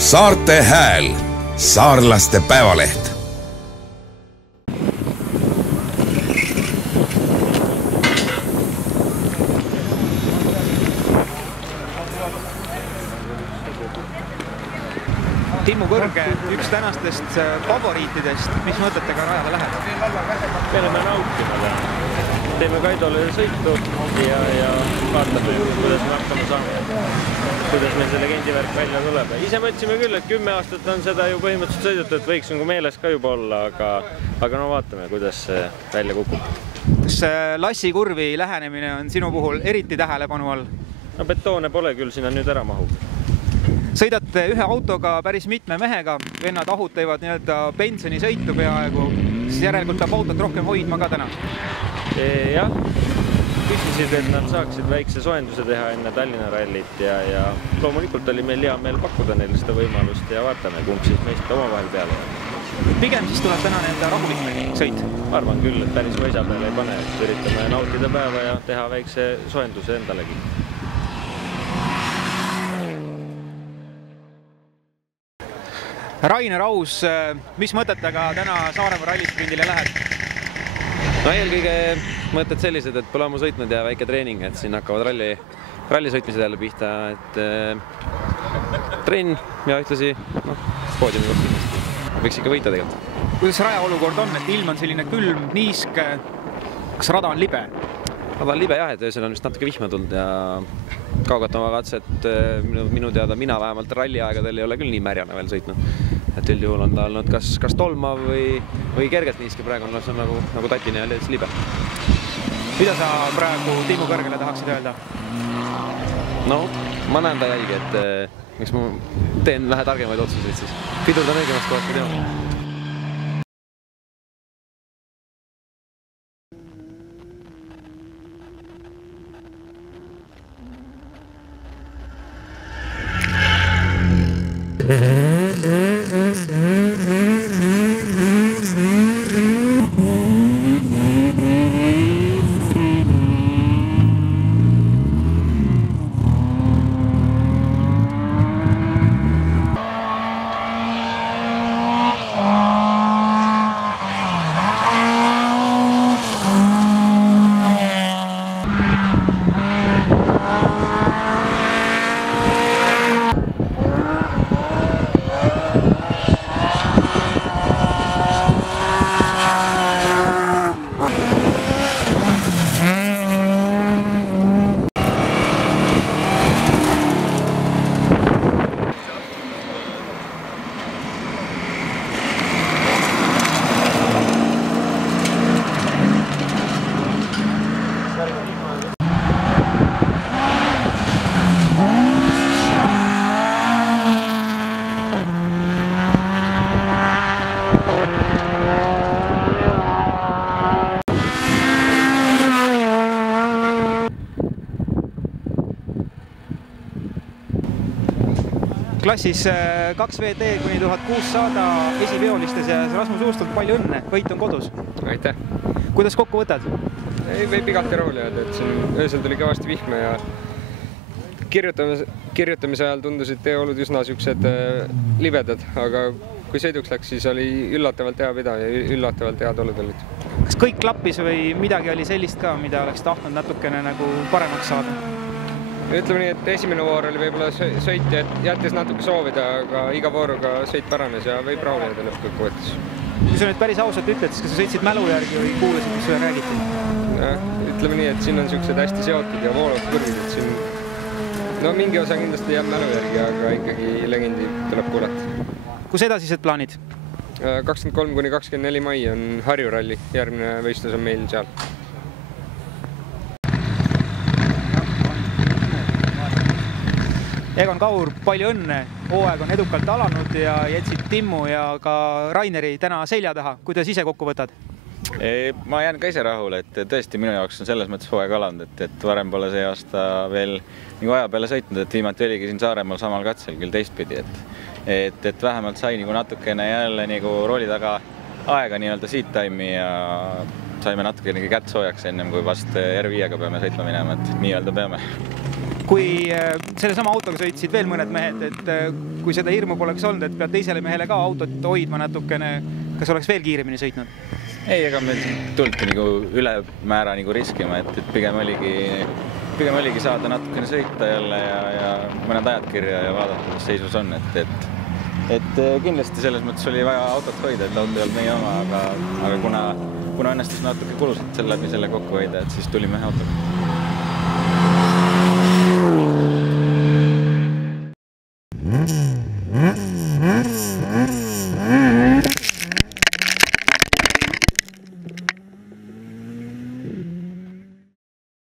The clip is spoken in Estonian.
Saarte Hääl, saarlaste päevaleht. Timmu Kõrge, üks tänastest favoriitidest, mis mõtetega rajale läheb? Me oleme nautinud. Teeme Kaidole sõitu ja vaatame, kuidas me hakkama saame. Kuidas meil see legendivärk välja tuleb. Ise mõtlesime küll, et 10 aastat on seda ju põhimõtteliselt sõidutud, et võiks nagu meeles ka juba olla, aga no vaatame, kuidas see välja kukub. Kas Lassi kurvi lähenemine on sinu puhul eriti tähelepanu all? No betoone pole küll, sinna nüüd ära mahub. Sõidate ühe autoga päris mitme mehega, vennad ahutavad pensionisõitu peaaegu, siis järelikult peab autot rohkem hoidma ka täna. Jah, küsisid, et nad saaksid väikse soojenduse teha enne Tallinna rallit ja loomulikult oli meil hea meel pakkuda neile seda võimalust ja vaatame, kumb siis meist omavahel peale on. Pigem siis tuleb täna nende rahulik sõit? Arvan küll, et päris võisa peale ei pane, et üritame nautida päeva ja teha väikse soojenduse endalegi. Rainer Aus, mis mõtetega täna Saaremaa rallisprindile lähed? No eelkõige mõtted sellised, et pole ammu sõitnud ja väike treening, et siin hakkavad ralli sõitmised jälle pihta, et trenn ja ühtlasi poodiumi koht. Võiks ikka võita tegelikult. Kuidas raja olukord on, et ilm on selline külm, niisk, kas rada on libe? Rada on libe jah, et öösel on vist natuke vihma tulnud ja kaugatama katset minu teada mina vähemalt ralliaegadel ei ole küll nii märjana veel sõitnud. Et üldjuhul on ta olnud kas tolmav või kergelt niiske, praegu on see nagu tatine ja libe. Mida sa praegu Timmu Kõrgele tahaksid öelda? No, ma näen ta jälgi, et miks ma teen vähe targemaid otsuseid siis. Pidurdan õigemast kohast või teema. Klassis 2 VT kuni 1600 esiveolistes ja Rasmus Juust on palju õnne, võit on kodus. Aitäh! Kuidas kokku võtad? Ei, võib igati rahule jääda, et siin öösel tuli kõvasti vihma ja kirjutamise ajal tundusid teeolud üsna siuksed libedad, aga kui sõiduks läks, siis oli üllatavalt hea pida ja üllatavalt head olud olid. Kas kõik klappis või midagi oli sellist ka, mida oleks tahtnud natukene nagu paremaks saada? Ütleme nii, et esimene voor oli võib-olla sõit jättis natuke soovida, aga iga vooruga sõit paranes ja võib rahule jääda lõppkokkuvõttes. Kui sa nüüd päris ausalt ütled, siis kas sa sõitsid mälu järgi või kuulasid, mis sulle räägiti? Ütleme nii, et siin on siuksed hästi seotud ja voolavad kõrgid, et siin mingi osa kindlasti jääb mälu järgi, aga ikkagi legendi tuleb kuulata. Kus edasised plaanid? 23 kuni 24 mai on Harju ralli, järgmine võistlus on meil seal. Egon Kaur, palju õnne, hooaeg on edukalt alanud ja jätsid Timmu ja ka Raineri täna selja taha. Kuidas ise kokku võtad? Ma jään ka ise rahule, et tõesti minu jaoks on selles mõttes hooaeg alanud, et varem pole see aasta veel nagu aja peale sõitnud, et viimati oligi siin Saaremaal samal katsel küll teistpidi, et vähemalt sai nagu natukene jälle nagu rooli taga aega nii-öelda seat time'i ja saime natuke kätt soojaks ennem, kui vast R5-ga peame sõitma minema, et nii-öelda peame. kui sellesama autoga sõitsid veel mõned mehed, et kui seda hirmu poleks olnud, et pead teisele mehele ka autot hoidma natukene, kas oleks veel kiiremini sõitnud? Ei, ega meil tulti nagu ülemäära nagu riskima, et pigem oligi saada natukene sõita jälle ja mõned ajad kirja ja vaadata, mis seisus on, et kindlasti selles mõttes oli vaja autot hoida, et auto ei olnud meie oma, aga kuna õnnestus natuke kulusid selle kokku hoida, et siis tulime autoga.